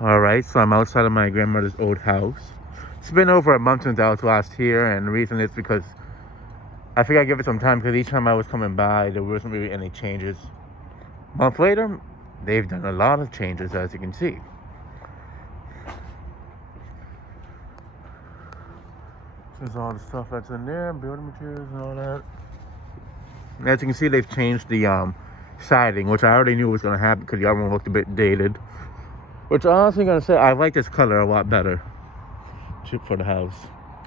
Alright, so I'm outside of my grandmother's old house. It's been over a month since I was last here, and the reason is because I think I give it some time because each time I was coming by, there wasn't really any changes. A month later, they've done a lot of changes, as you can see. There's all the stuff that's in there, building materials and all that. As you can see, they've changed the siding, which I already knew was going to happen because the other one looked a bit dated. Which I'm honestly going to say, I like this color a lot better for the house.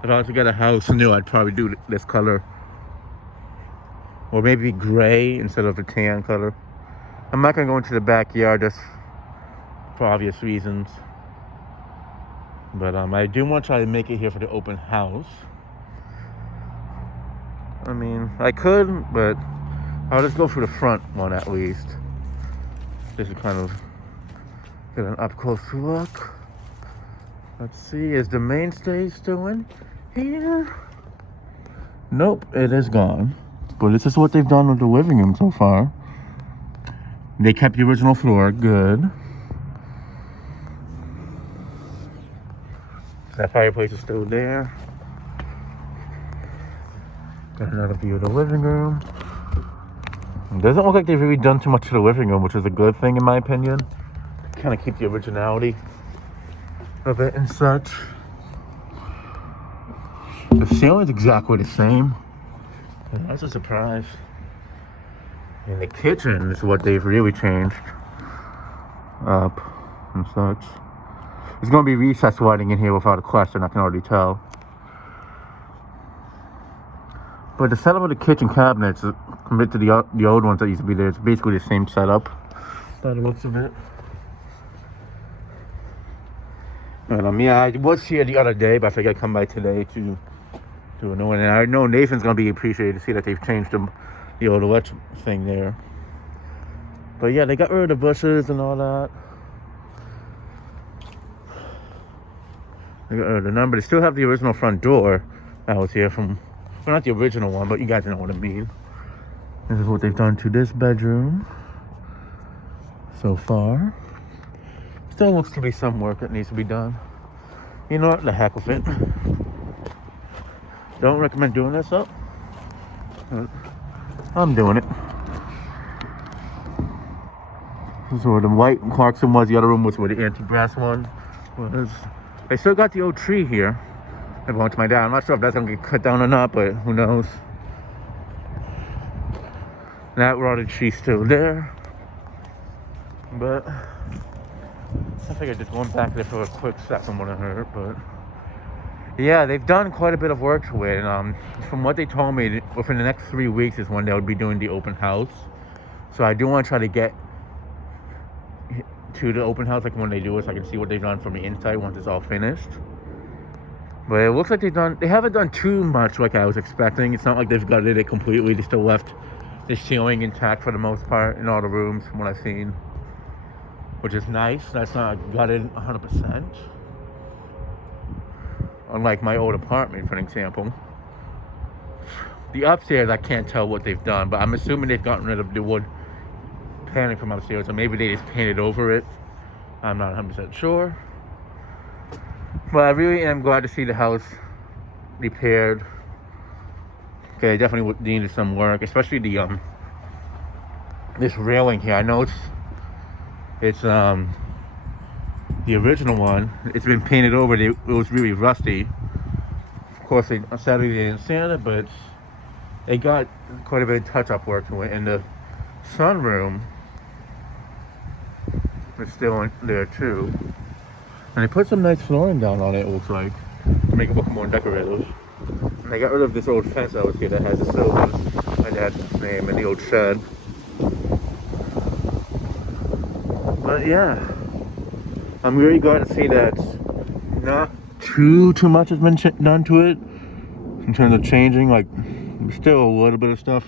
If I was to get a house new, I'd probably do this color. Or maybe gray instead of a tan color. I'm not going to go into the backyard just for obvious reasons. But I do want to try to make it here for the open house. I mean, I could, but I'll just go for the front one at least. Just to kind of get an up-close look. Let's see, is the mainstay still in here? Nope, it is gone. But this is what they've done with the living room so far. They kept the original floor, good. That fireplace is still there. Got another view of the living room. It doesn't look like they've really done too much to the living room, which is a good thing in my opinion. Kind of keep the originality of it and such. The ceiling's exactly the same. That's a surprise. And the kitchen is what they've really changed up and such. There's going to be recessed lighting in here without a question, I can already tell. But the setup of the kitchen cabinets compared to the old ones that used to be there, it's basically the same setup by the looks of it. And yeah, I was here the other day, but I figured I'd come by today to know it. And I know Nathan's going to be appreciated to see that they've changed the old electric thing there. But yeah, they got rid of the bushes and all that. They got rid of the number. They still have the original front door that was here from, well, not the original one, but you guys know what I mean. This is what they've done to this bedroom so far. Still looks to be some work that needs to be done. You know what? The heck with it. Don't recommend doing this up. I'm doing it. This is where the white Clarkson was. The other room was where the anti-grass one was. They still got the old tree here. It belonged to my dad. I'm not sure if that's going to get cut down or not, but who knows. That rotted tree's still there. But I think I just went back there for a quick second when I heard. But yeah, they've done quite a bit of work to it. And from what they told me, within the next 3 weeks is when they'll be doing the open house. So I do want to try to get to the open house like when they do it, so I can see what they've done from the inside once it's all finished. But it looks like they haven't done too much like I was expecting. It's not like they've gutted it completely. They still left the ceiling intact for the most part in all the rooms from what I've seen, which is nice. That's not gutted 100%. Unlike my old apartment, for an example. The upstairs, I can't tell what they've done, but I'm assuming they've gotten rid of the wood paneling from upstairs, or maybe they just painted over it. I'm not 100% sure. But I really am glad to see the house repaired. Okay, it definitely needed some work, especially the this railing here. I know it's the original one. It's been painted over. It was really rusty. Of course, sadly they didn't sand it, but they got quite a bit of touch-up work to it. And the sunroom is still in there too. And they put some nice flooring down on it, looks like, to make it look more decorative. And they got rid of this old fence that was here that had the Silva's, my dad's name, and the old shed. But yeah, I'm really glad to see that not too much has been done to it in terms of changing. Like, still a little bit of stuff.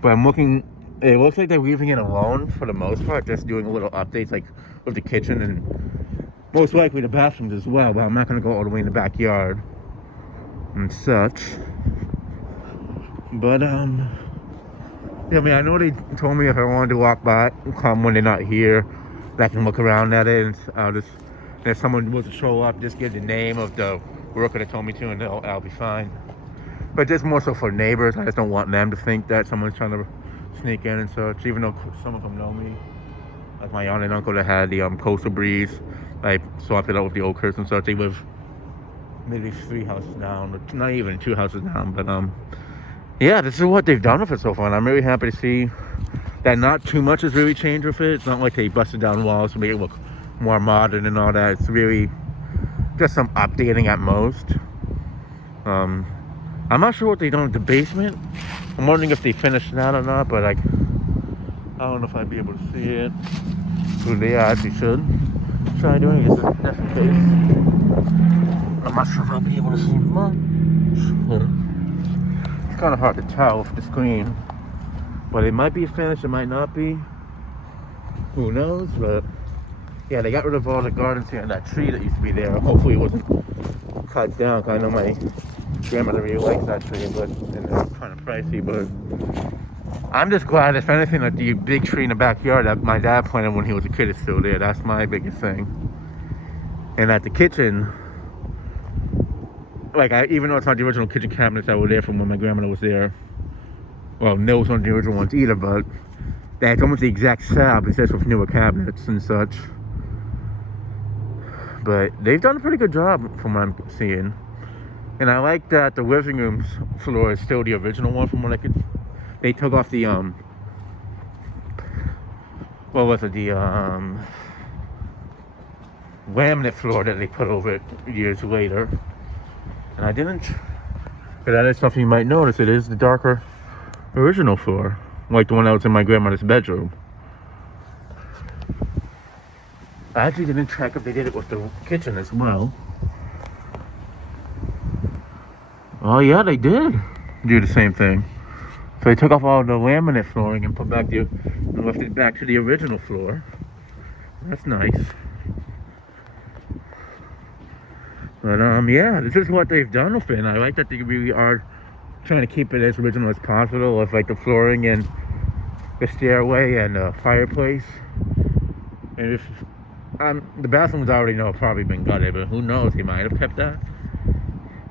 But I'm looking, it looks like they're leaving it alone for the most part, just doing little updates like with the kitchen and most likely the bathrooms as well, but I'm not going to go all the way in the backyard and such. But yeah, I mean, I know they told me if I wanted to walk by, come when they're not here. I can look around at it, and I'll just, if someone was to show up, just give the name of the worker that told me to, and I'll be fine. But just more so for neighbors. I just don't want them to think that someone's trying to sneak in and such, even though some of them know me. Like my aunt and uncle that had the coastal breeze, I swapped it out with the Oakhurst and such. They live maybe 3 houses down, or not even 2 houses down. But yeah, this is what they've done with it so far, and I'm really happy to see that not too much has really changed with it. It's not like they busted down walls to make it look more modern and all that. It's really just some updating at most. I'm not sure what they done with the basement. I'm wondering if they finished that or not, but like, I don't know if I'd be able to see it. So they actually should try doing it just in case. I'm not sure if I'll be able to see much. It's kind of hard to tell with the screen. But it might be finished, it might not be. Who knows? But yeah, they got rid of all the gardens here and that tree that used to be there. Hopefully it wasn't cut down, because I know my grandmother really likes that tree, but and it's kind of pricey. But I'm just glad, if anything, that the big tree in the backyard that my dad planted when he was a kid is still there. That's my biggest thing. And at the kitchen, like, even though it's not the original kitchen cabinets that were there from when my grandmother was there, well, no, it wasn't the original ones either, but that's almost the exact setup, except with newer cabinets and such. But they've done a pretty good job from what I'm seeing. And I like that the living room floor is still the original one from what I could. They took off the what was it, the laminate floor that they put over it years later. And I didn't, but that is something you might notice. It is the darker original floor, like the one that was in my grandmother's bedroom. I actually didn't check if they did it with the kitchen as well. Oh yeah, they did do the same thing. So they took off all the laminate flooring and and left it back to the original floor. That's nice. But yeah, this is what they've done with it, and I like that they really are trying to keep it as original as possible, with like the flooring and the stairway and the fireplace. And if the bathrooms, I already know, probably been gutted, but who knows, he might have kept that.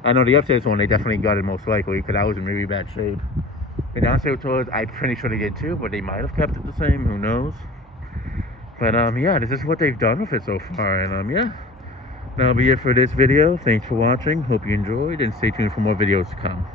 I know the upstairs one they definitely gutted, most likely, because that was in really bad shape. The downstairs toilets, I'm pretty sure they did too, but they might have kept it the same, who knows. But yeah, this is what they've done with it so far, and yeah, that'll be it for this video. Thanks for watching, hope you enjoyed, and stay tuned for more videos to come.